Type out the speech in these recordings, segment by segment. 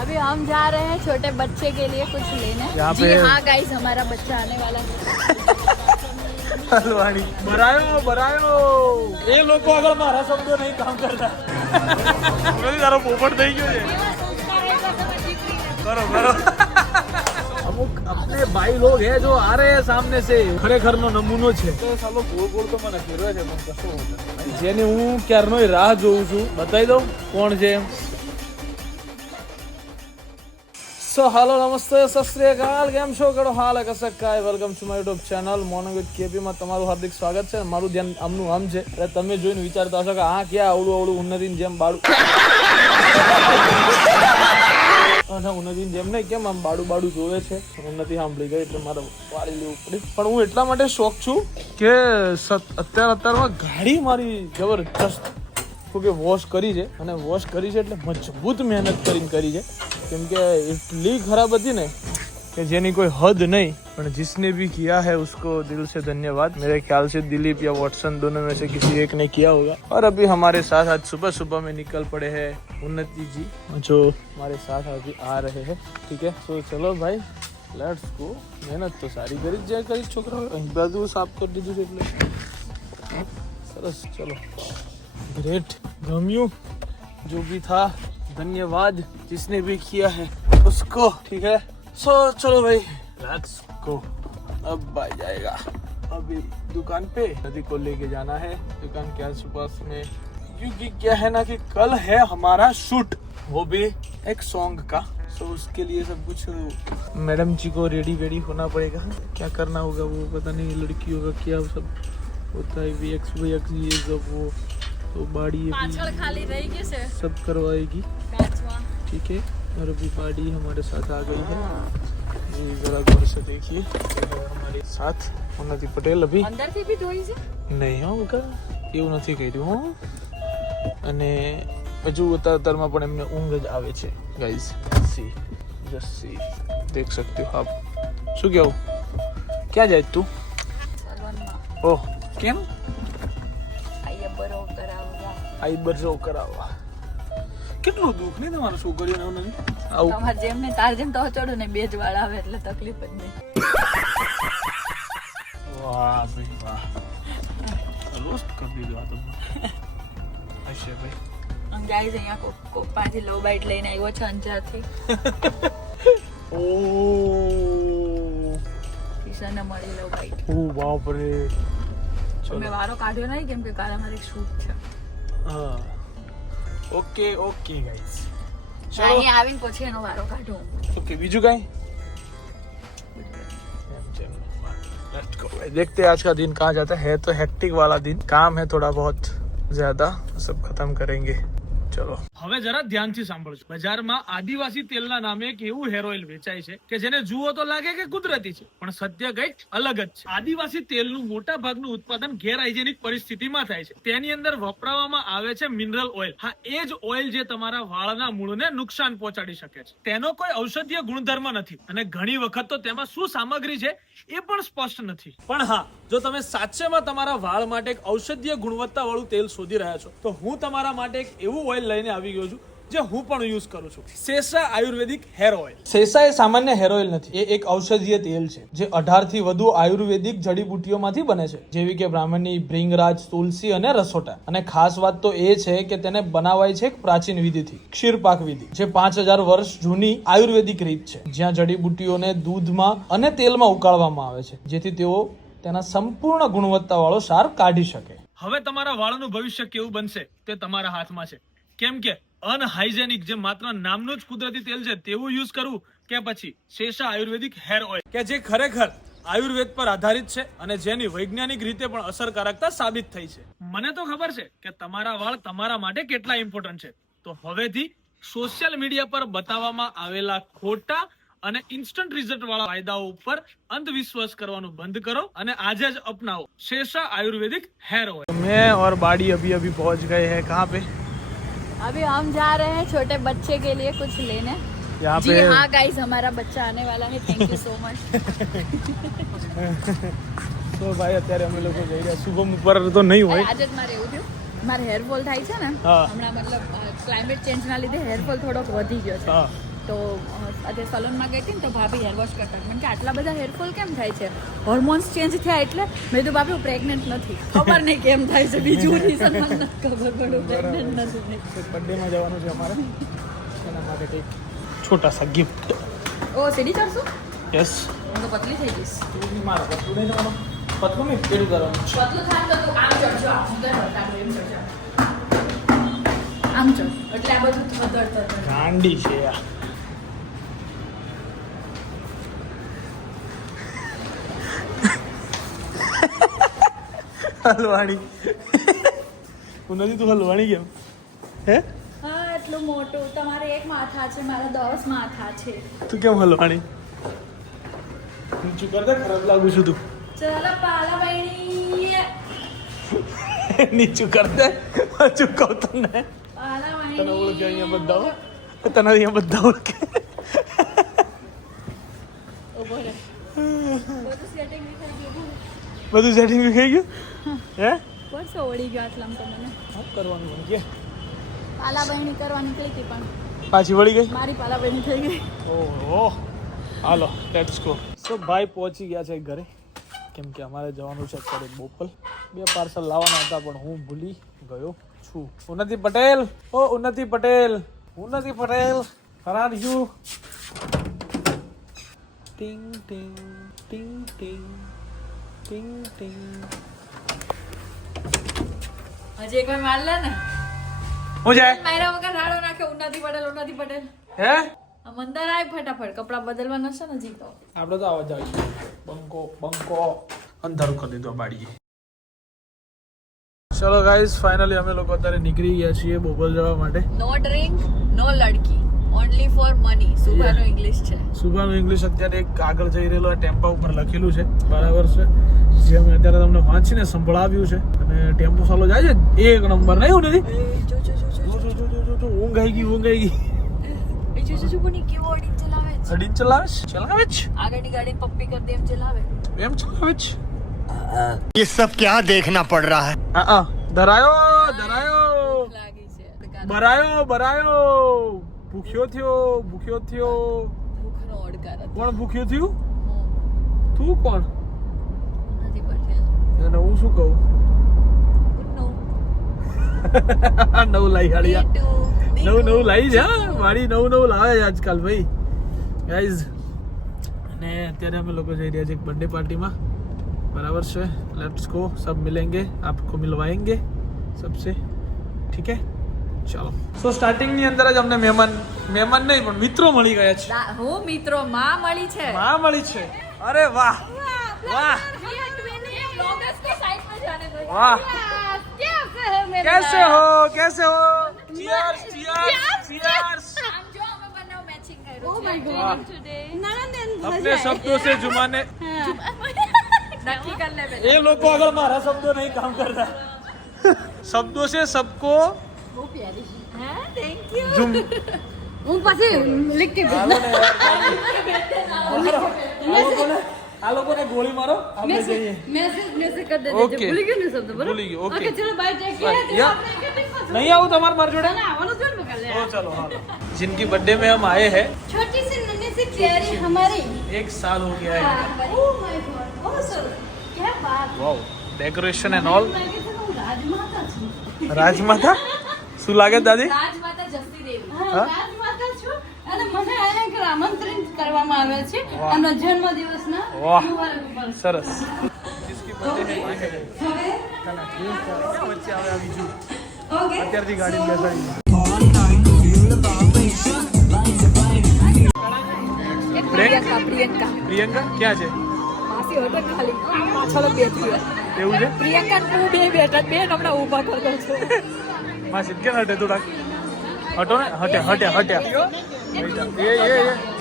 अभी हम जा रहे हैं छोटे बच्चे के लिए कुछ लेने। जी हाँ गाइस, हमारा बच्चा आने वाला है। हलवाणी ભરાયો એ લોકો આગળ મારા શબ્દો નહીં કામ કરતા. તારો પોપટ થઈ ગયો છે. કરો અમુક अपने भाई लोग है जो आ रहे हैं सामने से. ખરેખર નો નમૂનો છે. તો સાલો ગોળ તો મને ફેરવે છે પણ કશો હોતો જેને હું ક્યારનો રાહ જોઉં છું. બતાવી દઉં કોણ છે. સો હાલો નમસ્તે સત શ્રી અકાલ. કેમ છો? કડો હાલ કસક કાય. Welcome to my YouTube channel morning with KP માં તમારું હાર્દિક સ્વાગત છે. મારું ધ્યાન આમનું આમ છે એટલે તમે જોઈને વિચારતા હશો કે આ ક્યાં આવડું ઉન્નતિની જેમ બાળું ઉન્નતિની જેમ નહીં કેમ આમ બાડું જોવે છે. ઉન્નતિ સાંભળી ગઈ એટલે મારે વાળી લેવું પડી. પણ હું એટલા માટે શોખ છું કે અત્યારમાં ગાડી મારી જબરજસ્ત કે વોશ કરી છે. અને વોશ કરી છે એટલે મજબૂત મહેનત કરીને કરી છે. કેમ કે इतनी खराब थी ना कि जेनी कोई हद नहीं. पर जिसने भी किया है उसको दिल से धन्यवाद. मेरे ख्याल से दिलीप या वॉटसन दोनों में से किसी एक ने किया होगा. और अभी हमारे साथ आज सुबह में निकल पड़े हैं उन्नति जी जो हमारे साथ अभी आ रहे हैं. ठीक है, तो चलो भाई लेट्स गो. मेहनत तो सारी करी छोकरा बाजू साफ कर दीजिए એટલે સરસ. चलो ग्रेट. गम्यू जो भी था धन्यवाद जिसने भी किया है उसको. ठीक है, सो चलो भाई लेट्स गो. अब आ जाएगा. अभी दुकान पे नदी को लेके जाना है. दुकान के आसपास में क्योंकि क्या है ना कि कल है हमारा शूट, वो भी एक सॉन्ग का. सो उसके लिए सब कुछ मैडम जी को रेडी होना पड़ेगा. क्या करना होगा वो पता नहीं. लड़कियों का क्या सब होता है VX ये सब वो तो बाड़ी खाली रही कैसे सब करवाएगी. ठीक है, और अभी बाड़ी हमारे साथ आ गई है. ये जरा गौर से देखिए हमारे साथ उन्नति पटेल. अभी अंदर से भी धोई છે નહીં હોगा એવું નથી કર્યું હો. અને હજુ અત્યારમાં પણ એમને ઊંઘ જ આવે છે. ગાઈઝ સી જસ્ટ सी देख सकते हो आप. શું કહેવું? ક્યાં જાય તું? ઓહ કેમ? આઈબ્રો કરાવવા. કેટલું દુઃખ નહીં તમારા છોકરીઓને નહીં આવું. તમાર જેમ ને તાર જેમ તો ચડો ને બે જ વાળ આવે એટલે તકલીફ જ નહીં. વાહ ભાઈ વાહ, રોસ્ટ કરી દીધો આ તો. હશે ભાઈ. આમ ગાઈઝ અહીંયા કોપાથી લો બાઈટ લઈને આવ્યો છે અંજારથી. ઓ કિશનને મળી લો બાઈટ. ઓ બાપ રે. મેં વારો કાઢ્યો નહીં કેમ કે કાલે મારી શૂટ છે. હા ઓકે ગાઈસ ચલો અહીંયા આવીને પછી એનો વારો કાઢું. ओके બીજું કઈ? Let's go. देखते हैं आज का दिन कहाँ जाता है. तो हेक्टिक वाला दिन, काम है थोड़ा बहुत ज्यादा, सब खत्म करेंगे. ચલો હવે જરા ધ્યાનથી સાંભળજો. બજારમાં આદિવાસી તેલના નામે એક એવું હેર ઓઇલ વેચાય છે કે જેને જુઓ તો લાગે કે કુદરતી છે પણ સત્ય કંઈક અલગ જ છે. આદિવાસી તેલનું મોટા ભાગનું ઉત્પાદન ગેરહાઇજેનિક પરિસ્થિતિમાં થાય છે. તેની અંદર વપરાવવામાં આવે છે મિનરલ ઓઇલ. હા, એ જ ઓઇલ જે તમારા વાળના મૂળને નુકસાન પહોંચાડી શકે છે. તેનો કોઈ ઔષધીય ગુણધર્મ નથી અને ઘણી વખત તો તેમાં શું સામગ્રી છે એ પણ સ્પષ્ટ નથી. પણ હા, જો તમે સાચેમાં તમારા વાળ માટે એક ઔષધીય ગુણવત્તા વાળું તેલ શોધી રહ્યા છો તો હું તમારા માટે એક એવું ઓઇલ લઈને આવી ગયો છું જે હું પણ યુઝ કરું છું. સેસા આયુર્વેદિક હેર ઓઇલ. સેસા એ સામાન્ય હેર ઓઇલ નથી, એ એક ઔષધીય તેલ છે જે 18 થી વધુ આયુર્વેદિક જડીબુટ્ટીઓમાંથી બને છે જેવી કે બ્રાહ્મણી, ભૃંગરાજ, તુલસી અને રસોટા. અને ખાસ વાત તો એ છે કે તેને બનાવાય છે એક પ્રાચીન વિધિથી, ક્ષીરપાક વિધિ, જે 5000 વર્ષ જૂની આયુર્વેદિક રીત છે જ્યાં જડીબુટ્ટીઓને દૂધમાં અને તેલમાં ઉકાળવામાં આવે છે જેથી તેઓ તેના સંપૂર્ણ ગુણવત્તા વાળો સાર કાઢી શકે. હવે તમારા વાળનું ભવિષ્ય કેવું બનશે તે તમારા હાથમાં છે. કેમ કે અનહાઇજેનિક જે માત્ર નામનું જ કુદરતી તેલ છે તેવું યુઝ કરવું કે પછી શેષા આયુર્વેદિક હેર ઓઇલ કે જે ખરેખર આયુર્વેદ પર આધારિત છે અને જેની વૈજ્ઞાનિક રીતે પણ અસરકારકતા સાબિત થઈ છે. મને તો ખબર છે કે તમારા વાળ તમારા માટે કેટલા ઇમ્પોર્ટન્ટ છે. તો હવેથી સોશિયલ મીડિયા પર બતાવવામાં આવેલા ખોટા અને ઇન્સ્ટન્ટ રિઝલ્ટ વાળા ફાયદાઓ ઉપર અંધવિશ્વાસ કરવાનું બંધ કરો અને આજે જ અપનાવો શેષા આયુર્वेदिक हेयर ऑयल. मैं और बाड़ी अभी पहुंच गए हैं. कहाँ पे? अभी हम जा रहे हैं छोटे बच्चे के लिए कुछ लेने. यहाँ जी पे हाँ गाइस, हमारा बच्चा आने वाला है. Thank you so much. તો ભાઈ અત્યારે અમે લોકો જઈ રહ્યા. શુભમ ઉપર તો નહીં હોય. આજે જ મારે એવું થયું, મારે હેરફોલ થાય છે ને હમણાં, મતલબ ક્લાઇમેટ ચેન્જ ના લીધે હેરફોલ થોડોક વધી ગયો છે. તો આજે સલૂનમાં ગઈ હતી ને તો ભાભી હેર વોશ કરતા મને કે આટલા બધા હેરફોલ કેમ થાય છે હોર્મોન્સ ચેન્જ થયા એટલે મેં તો ભાભી હું પ્રેગ્નન્ટ નથી ખબર નહીં કેમ થાય છે બીજું રીઝન મને નથી ખબર પડું પ્રેગ્નન્ટ નથી બર્થડેમાં જવાનું છે અમારે એના માટે કંઈક છોટા સા ગિફ્ટ ઓ સીડી ચડશું યસ હું તો પતલી થઈ જઈશ મારે પતલું નહીં જવાનું પતલું નહીં પેલું કરવાનું પતલું થાય તો તું આમ ચડજો આમ એમ ચડજો આમ ચડ એટલે આ બધું થદર ગાંડી છે આ હલવાણી હું નથી તું હલવાણી કેમ હે હા એટલું મોટું તમારે એક માથા છે મારા 10 માથા છે તું કેમ હલવાણી નીચું કર દે ખરાબ લાગુ છું તું ચલો પાલા બહેણી નીચું કર દે હજુ કહું તને પાલા બહેણી તને ઓળખે અહીંયા બધા તને અહીંયા બધા ઓળખે ઉભો રહે બધું સેટિંગ થઈ ગયું બધું સેટિંગ થઈ ગયું હે વર્ષો ઓળી ગયો આટલામ તો મને શું કરવાનું મને કે પાલા બહેણી કરવા નીકળી હતી પણ પાછી વળી ગઈ મારી પાલા બહેણી થઈ ગઈ ઓહો હાલો લેટ્સ ગો સો ભાઈ પહોંચી ગયા છે ઘરે કેમ કે અમારે જવાનું છે અત્યારે બોપલ 2 પાર્સલ લાવવાના હતા પણ હું ભૂલી ગયો છું ઉન્નતિ પટેલ ઓ ઉન્નતિ પટેલ where are you ટિંગ ટિંગ ટિંગ ટિંગ ટિંગ ટિંગ હજી એક વાર માર લે ને હું જાય મારા વગર રાડો નાખે ઉન્નતિ પટેલ હે મંદર આય ફટાફટ કપડાં બદલવાના છે ને હજી તો આપણે તો આવા જાય બંકો અંધારું કરી દીધો બાડીએ ચલો ગાઈસ ફાઇનલી અમે લોકો અત્યારે નીકળી ગયા છીએ બોપલ જવા માટે નો ડ્રિંક નો લડકી ઓનલી ફોર મની સુભાનો ઇંગ્લિશ છે સુભાનું ઇંગ્લિશ અત્યારે એક આગળ જઈ રહેલો ટેમ્પા ઉપર લખેલું છે બરાબર છે જે અમે અત્યારે તમને વાંચીને સંભળાવ્યું છે અને ટેમ્પો ચાલો જાય છે એક નંબર નહીં એવું નથી જો ઊંઘ આવી ગઈ જો કોની કેવો અડીન ચલાવે છે અડીન ચલાવે છે આગળની ગાડી પપ્પી કરતી એમ ચલાવે ચલાવે છે ये सब क्या देखना पड़ रहा है હા ધરાયો લાગી છે બરાયો ભૂખ્યો થયો ભૂખનો ઓડકાર હતો કોણ ભૂખ્યું થયું તું કોણ નથી પટેલ અને હું શું કહું નો નવું લાઈ હાડિયા નવું લાવી છે મારી નવું લાવે છે આજકાલ ભાઈ ગાઈઝ અને અત્યારે અમે લોકો જઈ રહ્યા છીએ એક બર્થડે પાર્ટીમાં બરાબર છે લેટ્સ ગો સબ મિલેંગે આપકો મિલવાएंगे सबसे ठीक है ચાલો સો સ્ટાર્ટિંગ ની અંદર જ અમને મહેમાન નહીં પણ મિત્રો મળી ગયા છે હું મિત્રો માં મળી છે અરે વાહ વાહ વાહ कैसे हो cheers अपने शब्दों से जुमाने ये लोग को अगर हमारा शब्दों नहीं काम करता शब्दों से सबको બહુ પ્યારી હે થેન્ક યુ जुम હું પછી લીખતી આ લોકોને ગોળી મારો આપણે જઈએ મેસેજ કરી દેજે Okay. ભૂલી ગયો ને શબ્દ બરાબર ભૂલી ગયો, okay. ઓકે ચલો બાય ટેક Bye. Yeah. नहीं आऊँ तुम्हारे मार जोड़े આવવાનું જ ને કાલે तो चलो हाँ जिनकी बर्थडे में हम आए हैं छोटी सी नन्ही सी प्यारी हमारी 1 साल हो गया है oh my God oh sir क्या बात वाओ डेकोरेशन एंड ऑल લાગે છે હું રાજમાતા છું રાજમાતા શું લાગે દાદી રાજમાતા જસ્તી દેવી હા? રાજમાતા છું અને મને આને આમંત્રિત કરવામાં આવ્યા છે વાહ. અને જન્મદિવસના વાહ. મુબારક ઉપર સરસ जिसकी बर्थडे है હવે વચ્ચે આવે આ બીજું ઓકે અત્યારથી ગાડી બેસાડી પ્રિયંકા પ્રિયંકા ક્યાં છે માસી હોટલ ખાલી પાછળ બેઠી હોય એવું છે પ્રિયંકા તું બે બેઠા બેન હમણાં ઊભા કરી દઉં છું માં સિદ્ધ કેમ હટે થોડાક હટો ને હટ્યા એ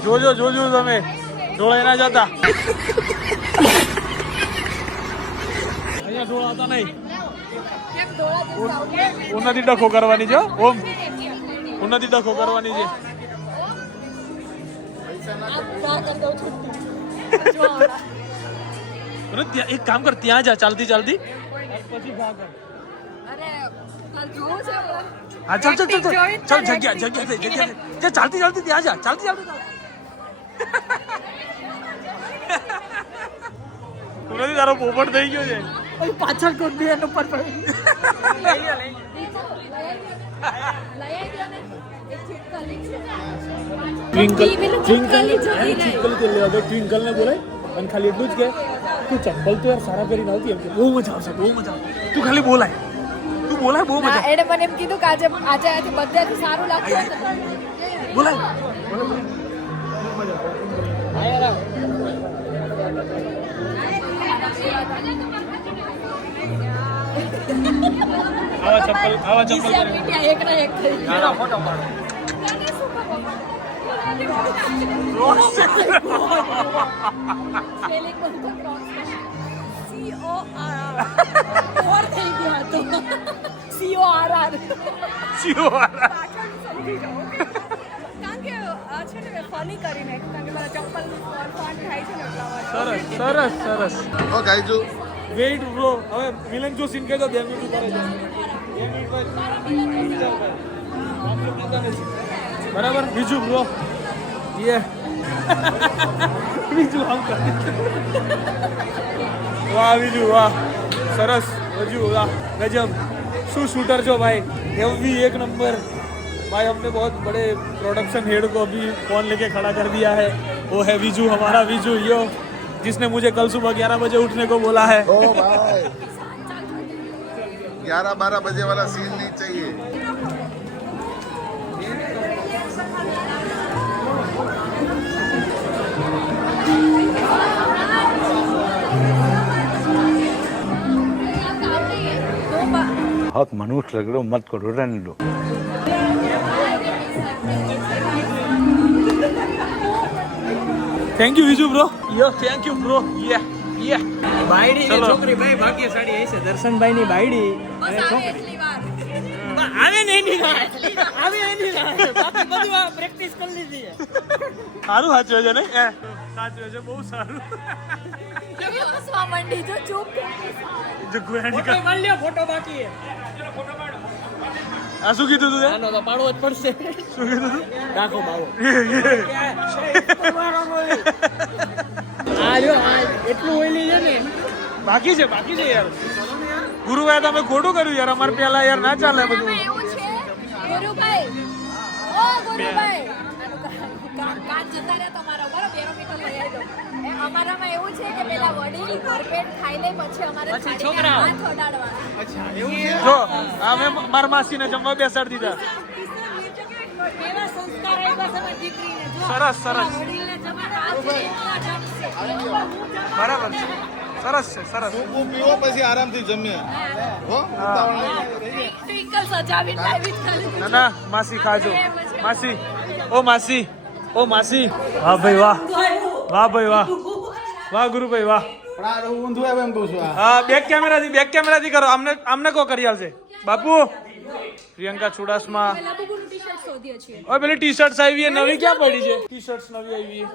જોજો તમે ડોળાઈ ના જતા અહીંયા ડોળાતા નહીં કેમ દોડા ઉન્નતિ ડખો કરવાની છે ઓમ ઉન્નતિ ડખો કરવાની છે અરે ત્યાં એક કામ કર ત્યાં જા ચાલતી પછી ઘા કર અરે જોવું છે હા ચાલ જગ્યા થઈ ચાલતી ચાલતી ત્યાં જા, ચાલતી ચાલતી તું તારો પોપટ થઈ ગયો છે. પાછળ કોઈ બે ઉપર પડી ટ્વિંકલ ને બોલાય અને ખાલી એટલું જ કે તું ચપ્પલ તો યાર સારા પહેરીને આવતી એમ કે બહુ મજા આવશે, બહુ મજા આવશે. તું ખાલી બોલાય, તું બોલાય, બહુ મજા એને મને એમ કીધું કે આજે આથી બધાથી સારું લાગશે બોલાય. આવા ચપ્પલ એક ના એક થઈ નાના ફોટો પાડો. સરસ સરસ. ઓ ગાઈજુ વેઇટ બ્રો, હવે મિલન જો સીન કહી દો 2 મિનિટ ઉપર જ. 2 મિનિટ બરાબર. બીજું બ્રો યે બીજું આમ કર. વાહ બીજું વાહ, સરસ. હજુ વાહ गजब. शू शूटर जो भाई, हेवी एक नंबर भाई. हमने बहुत बड़े प्रोडक्शन हेड को अभी फोन लेके खड़ा कर दिया है. वो है विजू, हमारा विजू यो, जिसने मुझे कल सुबह 11 बजे उठने को बोला है. ओ भाई 11-12 बजे वाला सीन नहीं चाहिए. बहुत मनुष्य लग रहे हो, मत करो, रहने दो. Thank you Viju bro. Yo thank you bro. ये બાયડી ને ચલો. છોકરી ભાઈ ભાગ્યશાળી હશે. દર્શનભાઈ ની બાયડી અને છોકરી આવે ને એની ના આવે એની ના બાકી બધું આ પ્રેક્ટિસ કરી લીધી છે. સારું સાચવે છે ને? સાચવે છે, બહુ સારું. હસવા માંડી જો ચૂપ જો ગુયાની ફોટો પાડી લ્યો, ફોટો બાકી છે. આ શું કીધું તું? આનો તો પાડવો જ પડશે. શું કીધું તું? રાખો બાવો આ જો આ એટલું ઓઈલી છે ને. બાકી છે યાર. ગુરુભાઈ તમે ખોટું કર્યું યાર. અમારે પેલા યાર ના ચાલે બધું. એવું છે ગુરુભાઈ, ઓ ગુરુભાઈ કાચ જતા રહ્યા તમારા બરાબર બેરોમીટર લઈ આવ્યો. અમારામાં એવું છે કે પેલા વડીલ ભરપેટ ખાઈ લે પછી અમારે છાડીને છોકરાઓ. હાથ અડાડવાના. જો અમે મારા માસીને જમવા બેસાડી દીધા. કેવા સંસ્કાર આપ્યા છે મારી દીકરીને જો. સરસ સરસ. વડીલને જમાડો હાથ છોડીને અડાડશે. બરાબર છે. સરસ છે, સરસ. તું પીવો પછી આરામથી જમીએ હો. ટ્વિંકલ સજાવીને લાવી જ ખાલી. ના ના માસી ખાજો. માસી, ઓ માસી, ઓ માસી. વાહ ભાઈ વાહ, વાહ ભાઈ વાહ, વાહ ગુરુભાઈ વાહ. પણ આ ઊંધું આવે એમ કહું છું. હા બેક કેમેરાથી કરો. અમને કો કરી આવશે બાપુ. પ્રિયંકા ચુડાસમા. લાબુનું ટી-શર્ટ શોધીએ છીએ. ઓય પેલી ટી-શર્ટ્સ આવી છે નવી, ક્યાં પડી છે ટી-શર્ટ્સ નવી આવી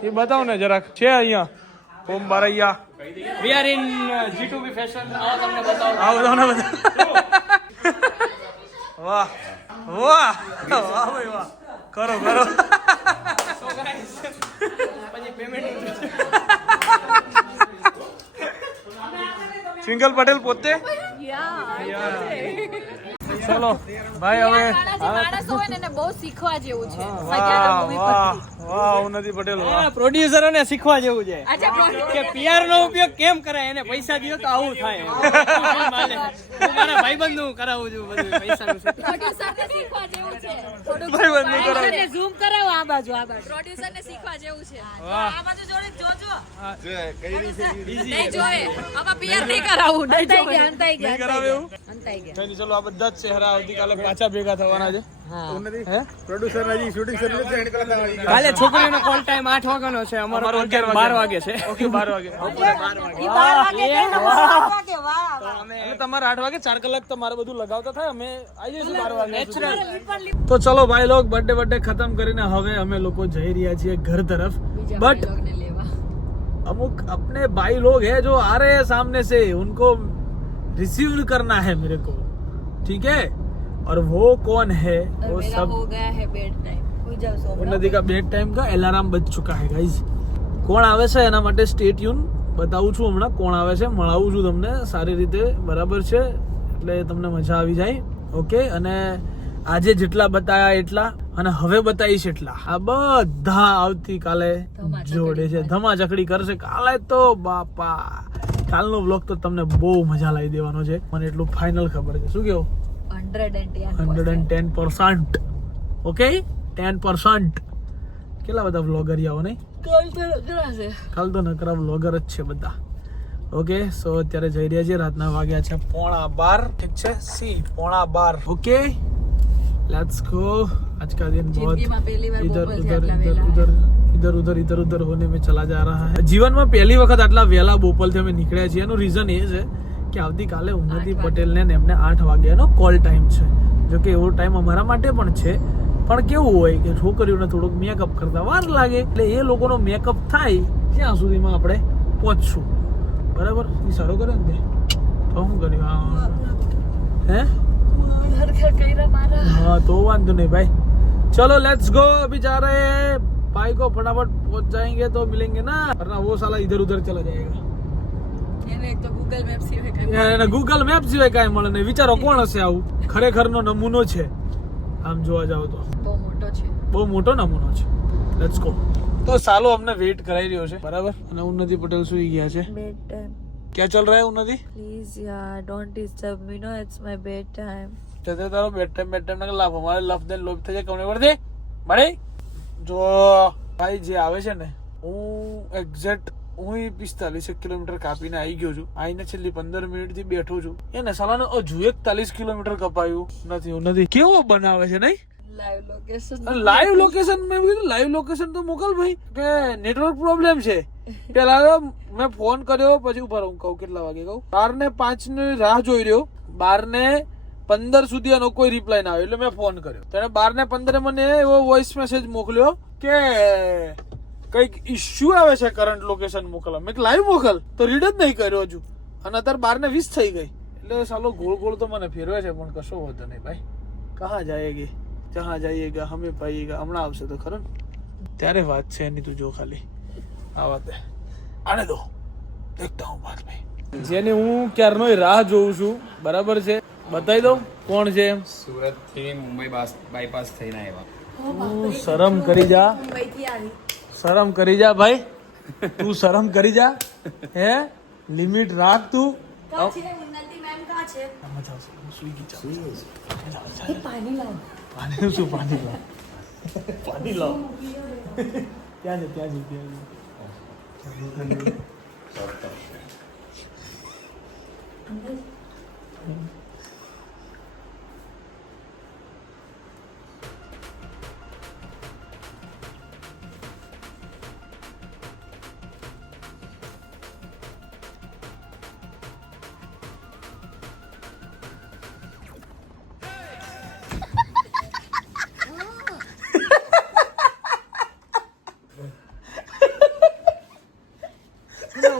છે? એ બતાવો ને જરાક. છે અહીંયા ઓમ Baraiya. We are in G2B fashion. આવો તમને બતાવો. આવો બતાવો ને બધા. વાહ વાહ વાહ ભાઈ વાહ. કરો કરો. પછી પેમેન્ટ સિંગલ પટેલ પોતે. ચલો ભાઈ હવે માણસ હોય ને એને બહુ શીખવા જેવું છે. વાહ વાહ વાહ ઉન્નતિ પટેલ વાહ. પ્રોડ્યુસરોને શીખવા જેવું છે અચ્છા કે PR નો ઉપયોગ કેમ કરાય. એને પૈસા દીધો તો આવું થાય. મારે હું મારા ભાઈબંધનું કરાવું છું બધું પૈસાનું છે. પ્રોડ્યુસરને શીખવા જેવું છે. ભાઈબંધ નહીં કરાવે. ઝૂમ કરાવો આ બાજુ પ્રોડ્યુસરને શીખવા જેવું છે. વાહ. આ બાજુ જોડે જોજો. જે કઈ રીતે નહીં જોવે. આમાં PR નહીં કરાવું. અંતાઈ ગયા નહીં કરાવે એવું? અંતાઈ ગયા. કઈ નહીં, ચલો આ બધા જ ચહેરા આવતીકાલે પાછા ભેગા થવાના છે. હે? પ્રોડ્યુસર હજી શૂટિંગ શરૂ નથી એન્ડ કલાક આવી ગયો. કાલે છોકરીઓનો કોલ ટાઈમ 8 વાગ્યાનો છે. અમારો અમારો 11 વાગે છે. ઓકે 12 વાગે. એટલે તમારે 8 વાગે 4 કલાક તમારે બધું લગાવતા થાય. અમે આવી જઈશું 12 વાગે. તો ચલો ભાઈ લોગ બર્થડે ખતમ કરીને હવે અમે લોકો જઈ રહ્યા છીએ ઘર તરફ. બટ अमुक अपने भाई लोग हैं जो आ रहे हैं सामने से, उनको रिसीव करना है मेरे को. ठीक है, और वो कौन है और वो मेरा सब हो गया है बेड टाइम हो जाओ सो उन्नति का बेड टाइम का अलार्म बज चुका है गाइઝ કોણ આવે છે એના માટે સ્ટે ટ્યુન બતાવું છું હમણાં કોણ આવે છે મળાવું છું તમને સારી રીતે બરાબર છે એટલે તમને મજા આવી જાય ઓકે અને આજે જેટલા બતાયા એટલા અને હવે બતાવીશ એટલા આ બધા આવતીકાલે જોડે છે ધમાચકડી કરશે કાલે તો બાપા કાલનો વ્લોગ તો તમને બહુ મજા લાવી દેવાનો છે મને એટલું ફાઇનલ ખબર છે શું કેવું 110% ઓકે 10% કેટલા બધા વ્લોગરિયાઓ નહીં કાલ તો નકરા વ્લોગર જ છે બધા ઓકે સો અત્યારે જઈ રહ્યા છીએ રાતના વાગ્યા છે 11:30 ઠીક છે સી 11:30 ઓકે लेट्स गो आज का दिन बहुत इधर उधर होने में चला जा रहा है जीवन में पहली वक्त आटला वेला बोपल થી અમે નીકળ્યા છીએ એનું રીઝન એ છે કે આવતીકાલે ઉન્નતિ પટેલને એમને 8 વાગ્યાનો કોલ ટાઈમ છે જો કે એવો ટાઈમ અમારા માટે પણ છે પણ કેવું હોય કે છોકરીઓને થોડુંક મેકઅપ કરતા વાર લાગે એટલે એ લોકોનો મેકઅપ થાય ત્યાં સુધીમાં આપણે પહોંચશું બરાબર એ સારો કરે ને તો શું કર્યું હે हाँ तो वांधो नहीं भाई चलो लेट्स गो अभी जा रहे हैं भाई को फटाफट पहुंच जाएंगे तो मिलेंगे ना वरना वो साला इधर उधर चला जाएगा એક તો ગૂગલ મેપ સિવાય ગૂગલ મેપ સિવાય કાંઈ મળે નહીં વિચારો કોણ હશે આવું ખરેખરનો નમૂનો છે આમ જોવા જાવ તો બહુ મોટો નમૂનો છે લેટ્સ ગો તો સાલો અમને વેઇટ કરાવી રહ્યો છે બરાબર અને ઉન્નતિ પટેલ સુઈ ગયા છે બેડ ટાઈમ क्या चल रहा है उन्नति प्लीज यार don't disturb me know it's my bed time जैसे तारो बेड टाइम ना लाभ हमारे लफ दे लोभ થઈ જાય કોને પડે બડે જો ભાઈ જે આવે છે ને હું એક્ઝેક્ટ હું 45 કિલોમીટર કાપીને આવી ગયો છું આઈને છેલ્લી 15 મિનિટ થી બેઠો છું એને સાલાને હજુ 41 કિલોમીટર કપાયું નથી કેવો બનાવે છે નહીં લાઈવ લોકેશન મેં કીધું લાઈવ લોકેશન તો મોકલ ભાઈ કે નેટવર્ક પ્રોબ્લેમ છે પેલા મેં ફોન કર્યો પછી ઉપર હું કહું કેટલા વાગે કહું 12:05 ની રાહ જોઈ રહ્યો 12:15 સુધી એનો કોઈ રિપ્લાય ના આવ્યો એટલે મેં ફોન કર્યો તેને 12:15 મને એવો વોઇસ મેસેજ મોકલ્યો કે કઈક ઇશ્યુ આવે છે કરંટ લોકેશન મોકલવા મેં લાઈવ મોકલ તો રીડ જ નહીં કર્યો હજુ અને અત્યારે 12:20 થઈ ગઈ એટલે સાલો ગોળ ગોળ તો મને ફેરવે છે પણ કશો વાંધો નહીં ભાઈ કહા જાયેગી જहाँ जाइएगा हमें पाइएगा હમણાં આવશે તો ખરો ત્યારે વાત છે એની તું જો ખાલી આ વાત આને દો દેખતા હું બાદ મેં જેની હું ક્યારનો રાહ જોઉં છું બરાબર છે બતાવી દઉં કોણ છે એમ સુરત થી મુંબઈ બાયપાસ થઈને આવ્યા તું શરમ કરી જા શરમ કરી જા ભાઈ તું શરમ કરી જા હે લિમિટ રાખ તું પાણી લાવ ત્યાં જ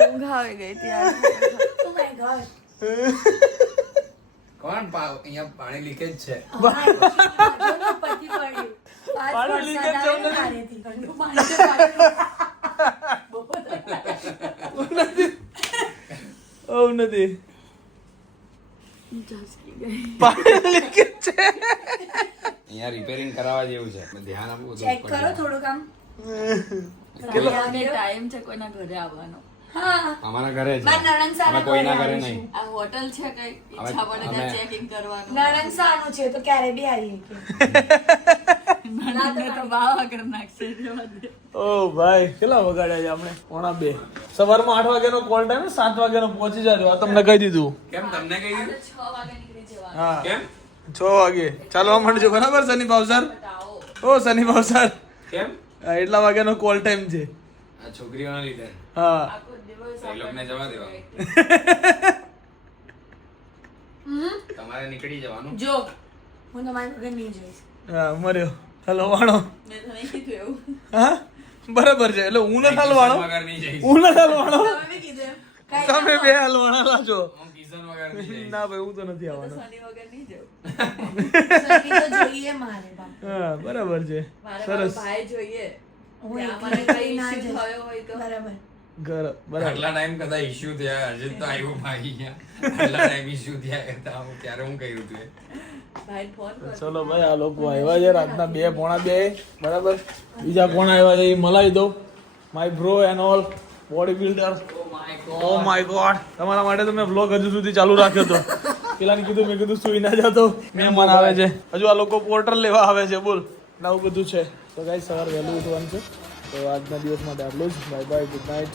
ઊંઘ આવી ગઈ હતી યાર ઓ માય ગોડ કોણ અહીંયા પાણી લીકેજ છે પતિ પડ્યું પાણી લીકેજ છે નથી પાણી લીકેજ છે અહીંયા રિપેરિંગ કરાવવા જેવું છે ધ્યાન આપવું ચેક કરો થોડું કામ ટાઈમ છે કોઈના ઘરે આવવાનો અમારા ઘરે છે અમે કોઈના ઘરે નહીં આ હોટલ છે કઈ ઈચ્છા પડે ત્યાં ચેકિંગ કરવાનું નણંદસાનું છે તો ક્યારે બી આવી નણંદને તો બાવા કરી નાખશે ઓ ભાઈ કેટલા વગાડ્યા છે આપણે 1:30 સવારમાં 8 વાગ્યાનો કોલ ટાઈમ 7 વાગ્યાનો પહોંચી જાજો આ તમને કહી દીધું કેમ તમને કઈ 6 વાગે નીકળી જવાનું હા કેમ 6 વાગે ચાલવા માંડજો બરાબર સની ભાવ સર ઓ સની ભાવ સર કેમ એટલા વાગ્યાનો કોલ ટાઈમ છે આ છોકરીઓના લીધે હા એ લોકોને જવા દેવા તમારે નીકળી જવાનું જો હું તમારી વગર નહીં જઈશ હા મર્યો હલો વાણો મેં તો નહીં કીધું એવું હા બરાબર છે એટલે હું ન હલવાણો વગર નહીં જઈશ હું ન હલવાણો તમે કીધું તમે બે હલવાણા લાજો હું કિશન વગર બી જઈશ. ના ભાઈ હું તો નથી તો આવવાનો. શનિ વગર નહીં જવું શનિ તો જોઈએ મારે બાપ. હા બરાબર છે. મારે મારો સરસ. ભાઈ જોઈએ હું ત્યાં એકલી મને કઈ ના issue જઈશ. થયો હોય તો બરાબર. બરાબર. આટલા ટાઈમ કદા ઇશ્યુ થયા હજી તો આવ્યો ભાઈ આટલા ટાઈમ ઇશ્યુ થયા કરતા હું ત્યારે હું કહ્યું તું એ. ભાઈ ફોન કર ચલો ભાઈ આ લોકો આવ્યા છે રાતના 2 પોણા 2 બરાબર. બીજા કોણ આવ્યા છે એ મલાઈ દો. My bro and all body builder. Oh my God તમારા માટે તો મેં વ્લોગ હજુ સુધી ચાલુ રાખ્યો હતો. પેલાને કીધું મેં કીધું સુઈ ના જતો. મહેમાન આવે છે હજુ આ લોકો પોર્ટર લેવા આવે છે બોલ. આવું બધું છે તો ગાઈસ સવાર વહેલું ઉઠવાનું છે. તો આજના દિવસ માટે આટલું જ. Bye bye good night.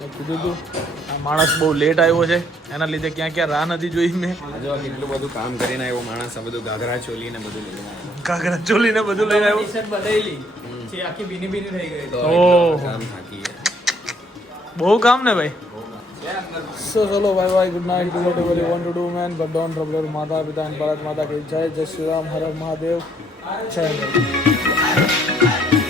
મેં કીધું હતું આ માણસ બહુ લેટ આવ્યો છે એના લીધે ક્યાં ક્યાં રાહ નથી જોઈ મેં. જો આ કેટલું બધું કામ કરીને આવ્યો માણસ આ બધું ઘાઘરા ચોલી ને બધું લઈને આવ્યો. કાકરા ચોલી ને બધું લઈને આવ્યો. ટી-શર્ટ બદલી છે આખી ભીની ભીની થઈ ગઈ. તો ઓહો. કામ થાકી ગયા. બહુ કામ ને ભાઈ. So chalo bye bye good night do whatever you want to do man but don't trouble your mata pita and bharat mata ki jai. Jai Shri Ram, Har Har Mahadev. Jai Hind.